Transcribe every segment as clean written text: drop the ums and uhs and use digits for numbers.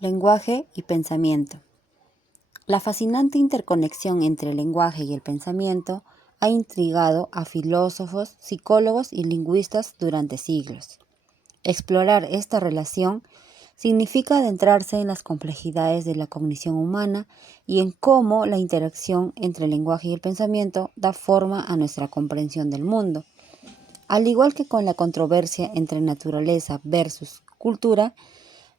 Lenguaje y pensamiento. La fascinante interconexión entre el lenguaje y el pensamiento ha intrigado a filósofos, psicólogos y lingüistas durante siglos. Explorar esta relación significa adentrarse en las complejidades de la cognición humana y en cómo la interacción entre el lenguaje y el pensamiento da forma a nuestra comprensión del mundo. Al igual que con la controversia entre naturaleza versus cultura,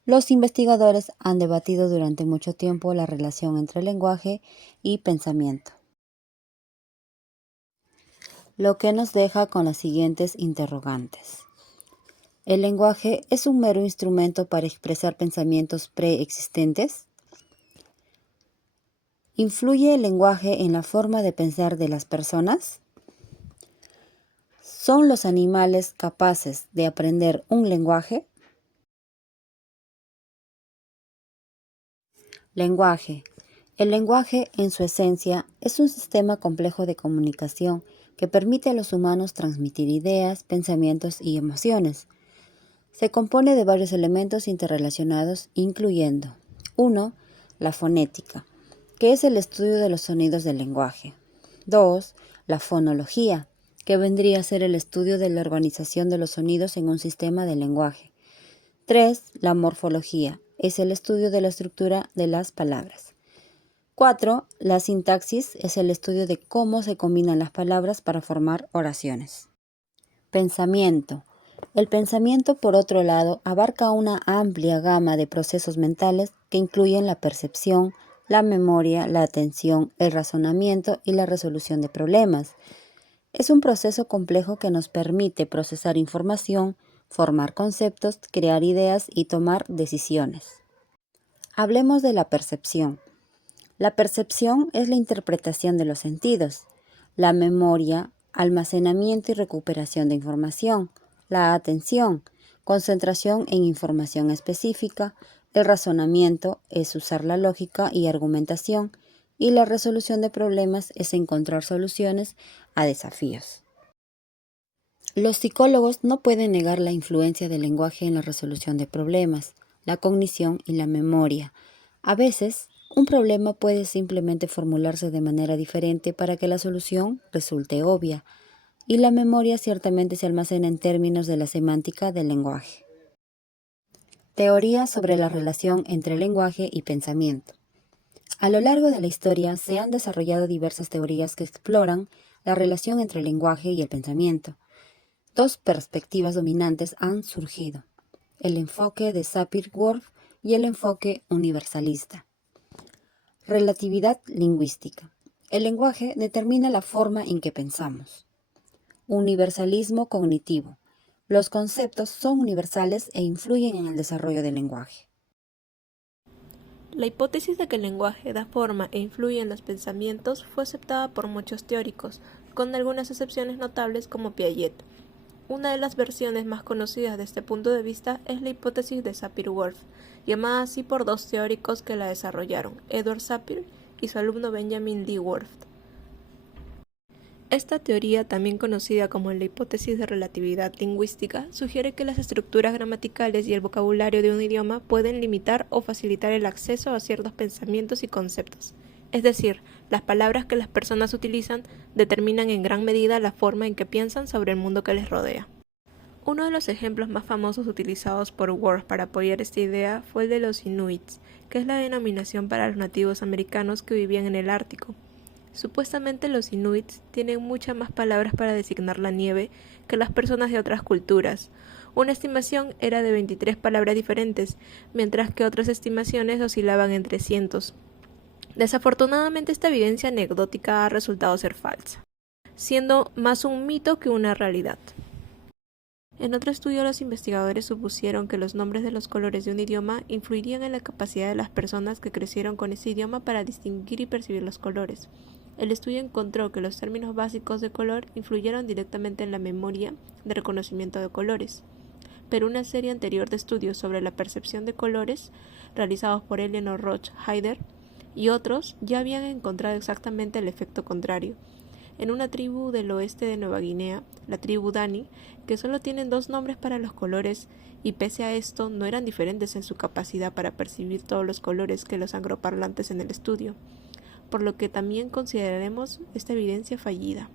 los investigadores han debatido durante mucho tiempo la relación entre lenguaje y pensamiento, lo que nos deja con las siguientes interrogantes. ¿El lenguaje es un mero instrumento para expresar pensamientos preexistentes? ¿Influye el lenguaje en la forma de pensar de las personas? ¿Son los animales capaces de aprender un lenguaje? Lenguaje. El lenguaje, en su esencia, es un sistema complejo de comunicación que permite a los humanos transmitir ideas, pensamientos y emociones. Se compone de varios elementos interrelacionados, incluyendo 1. La fonética, que es el estudio de los sonidos del lenguaje. 2. La fonología, que vendría a ser el estudio de la organización de los sonidos en un sistema de lenguaje. 3. La morfología, es el estudio de la estructura de las palabras. 4. La sintaxis es el estudio de cómo se combinan las palabras para formar oraciones. Pensamiento. El pensamiento, por otro lado, abarca una amplia gama de procesos mentales que incluyen la percepción, la memoria, la atención, el razonamiento y la resolución de problemas. Es un proceso complejo que nos permite procesar información, formar conceptos, crear ideas y tomar decisiones. Hablemos de la percepción. La percepción es la interpretación de los sentidos, la memoria, almacenamiento y recuperación de información, la atención, concentración en información específica, el razonamiento es usar la lógica y argumentación, y la resolución de problemas es encontrar soluciones a desafíos. Los psicólogos no pueden negar la influencia del lenguaje en la resolución de problemas, la cognición y la memoria. A veces, un problema puede simplemente formularse de manera diferente para que la solución resulte obvia, y la memoria ciertamente se almacena en términos de la semántica del lenguaje. Teoría sobre la relación entre lenguaje y pensamiento. A lo largo de la historia se han desarrollado diversas teorías que exploran la relación entre el lenguaje y el pensamiento. Dos perspectivas dominantes han surgido: el enfoque de Sapir-Whorf y el enfoque universalista. Relatividad lingüística. El lenguaje determina la forma en que pensamos. Universalismo cognitivo. Los conceptos son universales e influyen en el desarrollo del lenguaje. La hipótesis de que el lenguaje da forma e influye en los pensamientos fue aceptada por muchos teóricos, con algunas excepciones notables como Piaget. Una de las versiones más conocidas de este punto de vista es la hipótesis de Sapir-Whorf, llamada así por dos teóricos que la desarrollaron, Edward Sapir y su alumno Benjamin Lee Whorf. Esta teoría, también conocida como la hipótesis de relatividad lingüística, sugiere que las estructuras gramaticales y el vocabulario de un idioma pueden limitar o facilitar el acceso a ciertos pensamientos y conceptos. Es decir, las palabras que las personas utilizan determinan en gran medida la forma en que piensan sobre el mundo que les rodea. Uno de los ejemplos más famosos utilizados por Whorf para apoyar esta idea fue el de los Inuits, que es la denominación para los nativos americanos que vivían en el Ártico. Supuestamente los inuits tienen muchas más palabras para designar la nieve que las personas de otras culturas. Una estimación era de 23 palabras diferentes, mientras que otras estimaciones oscilaban entre cientos. Desafortunadamente, esta evidencia anecdótica ha resultado ser falsa, siendo más un mito que una realidad. En otro estudio, los investigadores supusieron que los nombres de los colores de un idioma influirían en la capacidad de las personas que crecieron con ese idioma para distinguir y percibir los colores. El estudio encontró que los términos básicos de color influyeron directamente en la memoria de reconocimiento de colores, pero una serie anterior de estudios sobre la percepción de colores, realizados por Eleanor Roch Haider y otros, ya habían encontrado exactamente el efecto contrario. en una tribu del oeste de Nueva Guinea, la tribu Dani, que solo tienen 2 nombres para los colores y pese a esto no eran diferentes en su capacidad para percibir todos los colores que los angloparlantes en el estudio, por lo que también consideraremos esta evidencia fallida.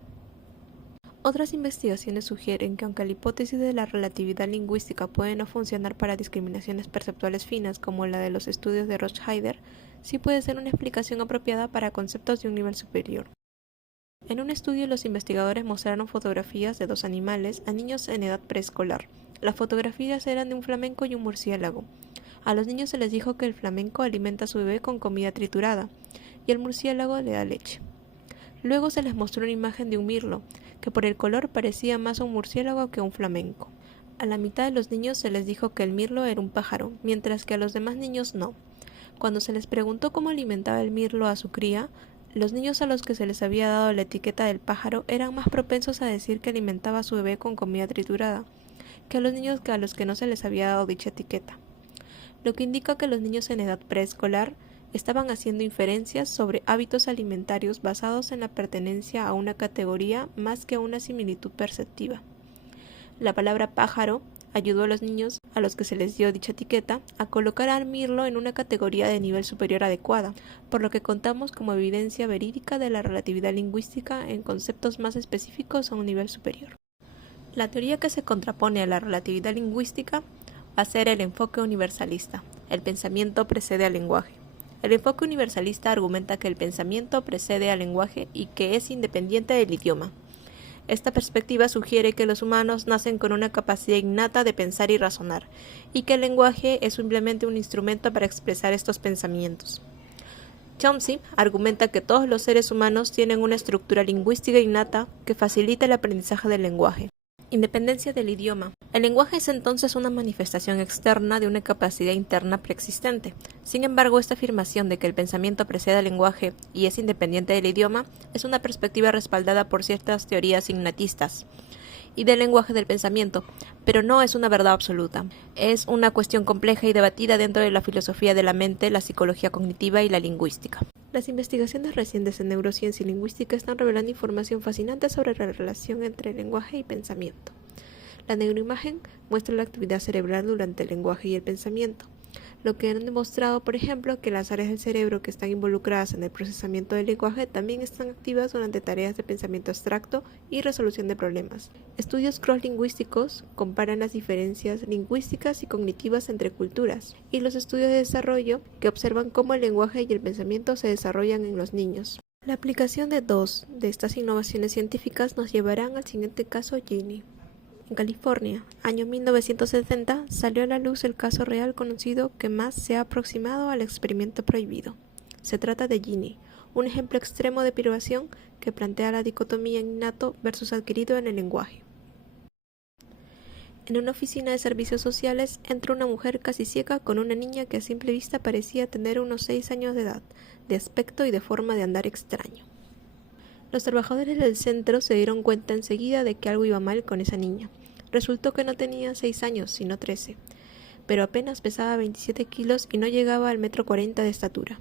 Otras investigaciones sugieren que aunque la hipótesis de la relatividad lingüística puede no funcionar para discriminaciones perceptuales finas como la de los estudios de Rothschilder, sí puede ser una explicación apropiada para conceptos de un nivel superior. En un estudio, los investigadores mostraron fotografías de 2 animales a niños en edad preescolar. Las fotografías eran de un flamenco y un murciélago. A los niños se les dijo que el flamenco alimenta a su bebé con comida triturada y el murciélago le da leche. Luego se les mostró una imagen de un mirlo, que por el color parecía más a un murciélago que a un flamenco. A la mitad de los niños se les dijo que el mirlo era un pájaro, mientras que a los demás niños no. Cuando se les preguntó cómo alimentaba el mirlo a su cría, los niños a los que se les había dado la etiqueta del pájaro eran más propensos a decir que alimentaba a su bebé con comida triturada, que a los niños a los que no se les había dado dicha etiqueta, lo que indica que los niños en edad preescolar estaban haciendo inferencias sobre hábitos alimentarios basados en la pertenencia a una categoría más que a una similitud perceptiva. La palabra pájaro ayudó a los niños a los que se les dio dicha etiqueta a colocar al mirlo en una categoría de nivel superior adecuada, por lo que contamos como evidencia verídica de la relatividad lingüística en conceptos más específicos a un nivel superior. La teoría que se contrapone a la relatividad lingüística va a ser el enfoque universalista. El pensamiento precede al lenguaje. El enfoque universalista argumenta que el pensamiento precede al lenguaje y que es independiente del idioma. Esta perspectiva sugiere que los humanos nacen con una capacidad innata de pensar y razonar, y que el lenguaje es simplemente un instrumento para expresar estos pensamientos. Chomsky argumenta que todos los seres humanos tienen una estructura lingüística innata que facilita el aprendizaje del lenguaje. Independencia del idioma. El lenguaje es entonces una manifestación externa de una capacidad interna preexistente. Sin embargo, esta afirmación de que el pensamiento precede al lenguaje y es independiente del idioma es una perspectiva respaldada por ciertas teorías innatistas y del lenguaje del pensamiento, pero no es una verdad absoluta. Es una cuestión compleja y debatida dentro de la filosofía de la mente, la psicología cognitiva y la lingüística. Las investigaciones recientes en neurociencia y lingüística están revelando información fascinante sobre la relación entre lenguaje y pensamiento. La neuroimagen muestra la actividad cerebral durante el lenguaje y el pensamiento, lo que han demostrado, por ejemplo, que las áreas del cerebro que están involucradas en el procesamiento del lenguaje también están activas durante tareas de pensamiento abstracto y resolución de problemas. Estudios crosslingüísticos comparan las diferencias lingüísticas y cognitivas entre culturas, y los estudios de desarrollo que observan cómo el lenguaje y el pensamiento se desarrollan en los niños. La aplicación de 2 de estas innovaciones científicas nos llevarán al siguiente caso Ginny. En California, año 1970, salió a la luz el caso real conocido que más se ha aproximado al experimento prohibido. Se trata de Ginny, un ejemplo extremo de privación que plantea la dicotomía innato versus adquirido en el lenguaje. En una oficina de servicios sociales entra una mujer casi ciega con una niña que a simple vista parecía tener unos 6 años de edad, de aspecto y de forma de andar extraño. Los trabajadores del centro se dieron cuenta enseguida de que algo iba mal con esa niña. Resultó que no tenía 6 años, sino 13, pero apenas pesaba 27 kilos y no llegaba al 1,40 m de estatura.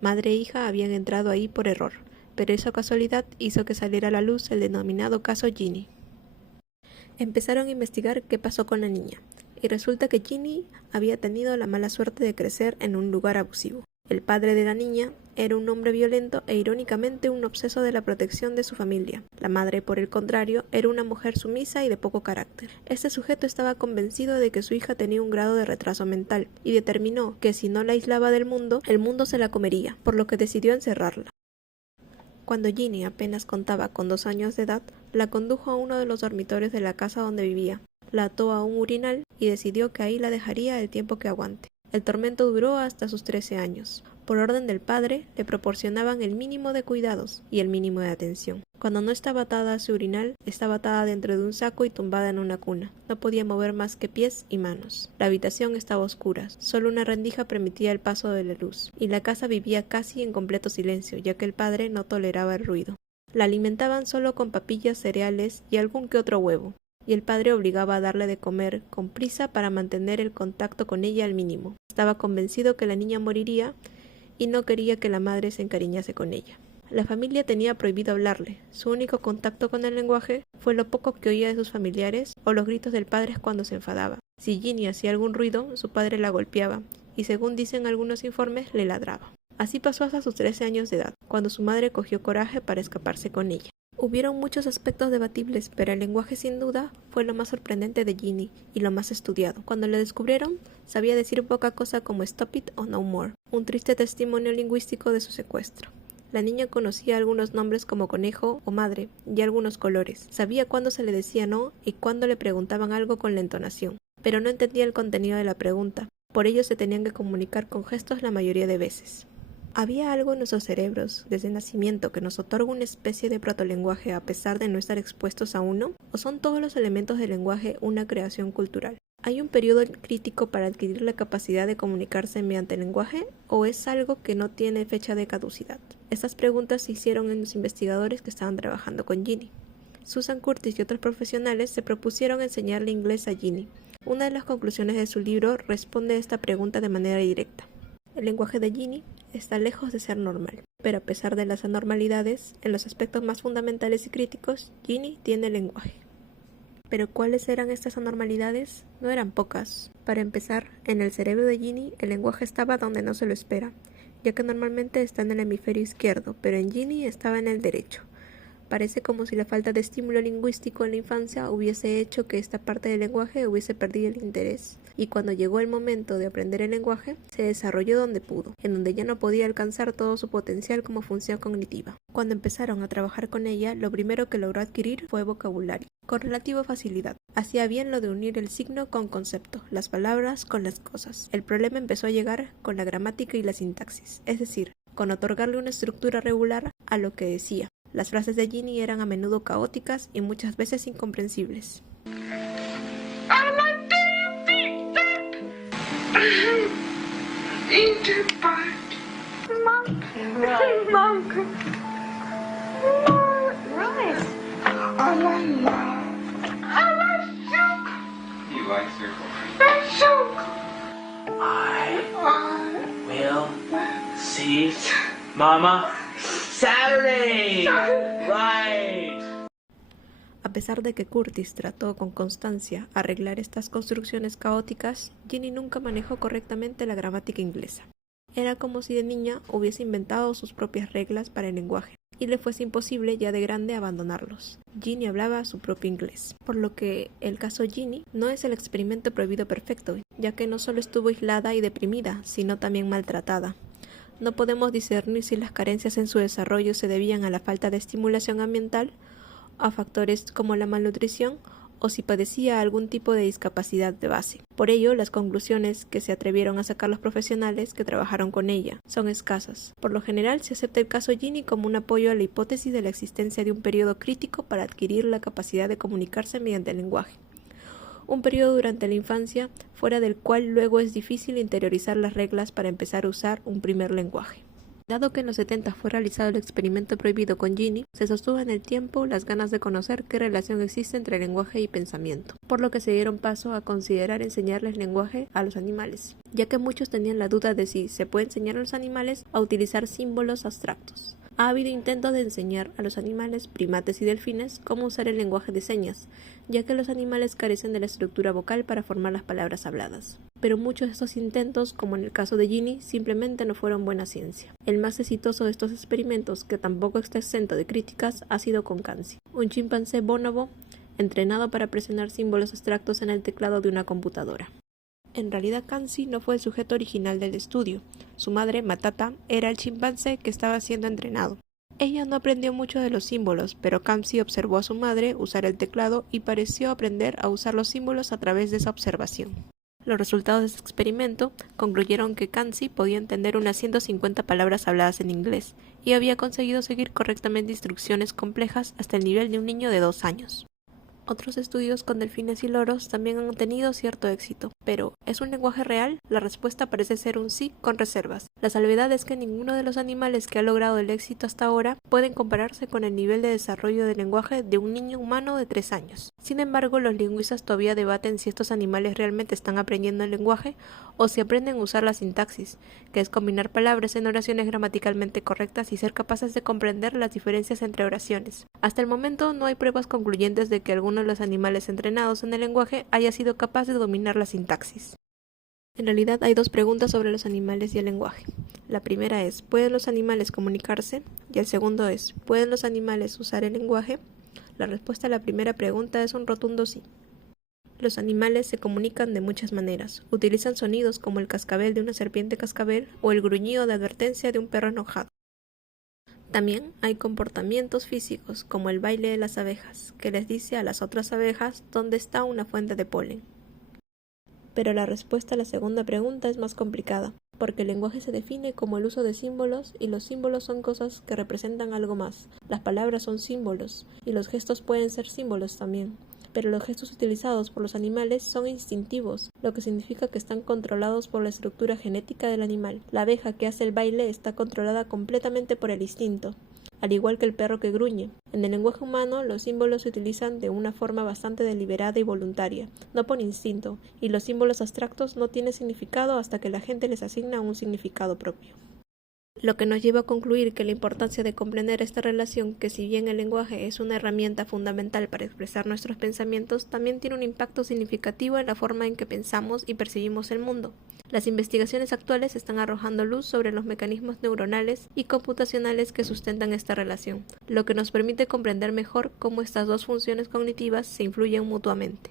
Madre e hija habían entrado ahí por error, pero esa casualidad hizo que saliera a la luz el denominado caso Ginny. Empezaron a investigar qué pasó con la niña, y resulta que Ginny había tenido la mala suerte de crecer en un lugar abusivo. El padre de la niña era un hombre violento e irónicamente un obseso de la protección de su familia. La madre, por el contrario, era una mujer sumisa y de poco carácter. Este sujeto estaba convencido de que su hija tenía un grado de retraso mental y determinó que si no la aislaba del mundo, el mundo se la comería, por lo que decidió encerrarla. Cuando Ginny apenas contaba con 2 años de edad, la condujo a uno de los dormitorios de la casa donde vivía, la ató a un urinal y decidió que ahí la dejaría el tiempo que aguante. El tormento duró hasta sus 13 años. Por orden del padre, le proporcionaban el mínimo de cuidados y el mínimo de atención. Cuando no estaba atada a su urinal, estaba atada dentro de un saco y tumbada en una cuna. No podía mover más que pies y manos. La habitación estaba a oscuras. Solo una rendija permitía el paso de la luz. Y la casa vivía casi en completo silencio, ya que el padre no toleraba el ruido. La alimentaban solo con papillas, cereales y algún que otro huevo. Y el padre obligaba a darle de comer con prisa para mantener el contacto con ella al mínimo. Estaba convencido que la niña moriría y no quería que la madre se encariñase con ella. La familia tenía prohibido hablarle. Su único contacto con el lenguaje fue lo poco que oía de sus familiares o los gritos del padre cuando se enfadaba. Si Ginny hacía algún ruido, su padre la golpeaba y, según dicen algunos informes, le ladraba. Así pasó hasta sus 13 años de edad, cuando su madre cogió coraje para escaparse con ella. Hubieron muchos aspectos debatibles, pero el lenguaje sin duda fue lo más sorprendente de Ginny y lo más estudiado. Cuando le descubrieron, sabía decir poca cosa como stop it o no more, un triste testimonio lingüístico de su secuestro. La niña conocía algunos nombres como conejo o madre y algunos colores. Sabía cuándo se le decía no y cuándo le preguntaban algo con la entonación, pero no entendía el contenido de la pregunta. Por ello se tenían que comunicar con gestos la mayoría de veces. ¿Había algo en nuestros cerebros desde el nacimiento que nos otorga una especie de protolenguaje a pesar de no estar expuestos a uno? ¿O son todos los elementos del lenguaje una creación cultural? ¿Hay un periodo crítico para adquirir la capacidad de comunicarse mediante el lenguaje o es algo que no tiene fecha de caducidad? Estas preguntas se hicieron en los investigadores que estaban trabajando con Ginny. Susan Curtis y otros profesionales se propusieron enseñarle inglés a Ginny. Una de las conclusiones de su libro responde a esta pregunta de manera directa. El lenguaje de Ginny está lejos de ser normal, pero a pesar de las anormalidades, en los aspectos más fundamentales y críticos, Ginny tiene lenguaje. ¿Pero cuáles eran estas anormalidades? No eran pocas. Para empezar, en el cerebro de Ginny el lenguaje estaba donde no se lo espera, ya que normalmente está en el hemisferio izquierdo, pero en Ginny estaba en el derecho. Parece como si la falta de estímulo lingüístico en la infancia hubiese hecho que esta parte del lenguaje hubiese perdido el interés, y cuando llegó el momento de aprender el lenguaje, se desarrolló donde pudo, en donde ya no podía alcanzar todo su potencial como función cognitiva. Cuando empezaron a trabajar con ella, lo primero que logró adquirir fue vocabulario, con relativa facilidad. Hacía bien lo de unir el signo con concepto, las palabras con las cosas. El problema empezó a llegar con la gramática y la sintaxis, es decir, con otorgarle una estructura regular a lo que decía. Las frases de Ginny eran a menudo caóticas y muchas veces incomprensibles. I will see Mama Saturday. Right. A pesar de que Curtis trató con constancia arreglar estas construcciones caóticas, Ginny nunca manejó correctamente la gramática inglesa. Era como si de niña hubiese inventado sus propias reglas para el lenguaje, y le fuese imposible ya de grande abandonarlos. Ginny hablaba su propio inglés, por lo que el caso Ginny no es el experimento prohibido perfecto, ya que no solo estuvo aislada y deprimida, sino también maltratada. No podemos discernir si las carencias en su desarrollo se debían a la falta de estimulación ambiental, a factores como la malnutrición, o si padecía algún tipo de discapacidad de base. Por ello, las conclusiones que se atrevieron a sacar los profesionales que trabajaron con ella son escasas. Por lo general, se acepta el caso Ginny como un apoyo a la hipótesis de la existencia de un periodo crítico para adquirir la capacidad de comunicarse mediante el lenguaje. Un periodo durante la infancia, fuera del cual luego es difícil interiorizar las reglas para empezar a usar un primer lenguaje. Dado que en los 70 fue realizado el experimento prohibido con Ginny, se sostuvo en el tiempo las ganas de conocer qué relación existe entre lenguaje y pensamiento, por lo que se dieron paso a considerar enseñarles lenguaje a los animales, ya que muchos tenían la duda de si se puede enseñar a los animales a utilizar símbolos abstractos. Ha habido intentos de enseñar a los animales, primates y delfines cómo usar el lenguaje de señas, ya que los animales carecen de la estructura vocal para formar las palabras habladas. Pero muchos de estos intentos, como en el caso de Ginny, simplemente no fueron buena ciencia. El más exitoso de estos experimentos, que tampoco está exento de críticas, ha sido con Kanzi, un chimpancé bonobo entrenado para presionar símbolos abstractos en el teclado de una computadora. En realidad, Kanzi no fue el sujeto original del estudio. Su madre, Matata, era el chimpancé que estaba siendo entrenado. Ella no aprendió mucho de los símbolos, pero Kanzi observó a su madre usar el teclado y pareció aprender a usar los símbolos a través de esa observación. Los resultados de este experimento concluyeron que Kanzi podía entender unas 150 palabras habladas en inglés y había conseguido seguir correctamente instrucciones complejas hasta el nivel de un niño de 2 años. Otros estudios con delfines y loros también han tenido cierto éxito, pero ¿es un lenguaje real? La respuesta parece ser un sí con reservas. La salvedad es que ninguno de los animales que ha logrado el éxito hasta ahora pueden compararse con el nivel de desarrollo del lenguaje de un niño humano de 3 años. Sin embargo, los lingüistas todavía debaten si estos animales realmente están aprendiendo el lenguaje o si aprenden a usar la sintaxis, que es combinar palabras en oraciones gramaticalmente correctas y ser capaces de comprender las diferencias entre oraciones. Hasta el momento no hay pruebas concluyentes de que alguno de los animales entrenados en el lenguaje haya sido capaz de dominar la sintaxis. En realidad hay dos preguntas sobre los animales y el lenguaje. La primera es, ¿pueden los animales comunicarse? Y el segundo es, ¿pueden los animales usar el lenguaje? La respuesta a la primera pregunta es un rotundo sí. Los animales se comunican de muchas maneras. Utilizan sonidos como el cascabel de una serpiente cascabel o el gruñido de advertencia de un perro enojado. También hay comportamientos físicos, como el baile de las abejas, que les dice a las otras abejas dónde está una fuente de polen. Pero la respuesta a la segunda pregunta es más complicada, porque el lenguaje se define como el uso de símbolos, y los símbolos son cosas que representan algo más. Las palabras son símbolos, y los gestos pueden ser símbolos también. Pero los gestos utilizados por los animales son instintivos, lo que significa que están controlados por la estructura genética del animal. La abeja que hace el baile está controlada completamente por el instinto, al igual que el perro que gruñe. En el lenguaje humano, los símbolos se utilizan de una forma bastante deliberada y voluntaria, no por instinto, y los símbolos abstractos no tienen significado hasta que la gente les asigna un significado propio. Lo que nos lleva a concluir que la importancia de comprender esta relación, que si bien el lenguaje es una herramienta fundamental para expresar nuestros pensamientos, también tiene un impacto significativo en la forma en que pensamos y percibimos el mundo. Las investigaciones actuales están arrojando luz sobre los mecanismos neuronales y computacionales que sustentan esta relación, lo que nos permite comprender mejor cómo estas dos funciones cognitivas se influyen mutuamente.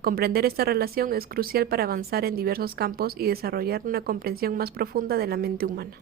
Comprender esta relación es crucial para avanzar en diversos campos y desarrollar una comprensión más profunda de la mente humana.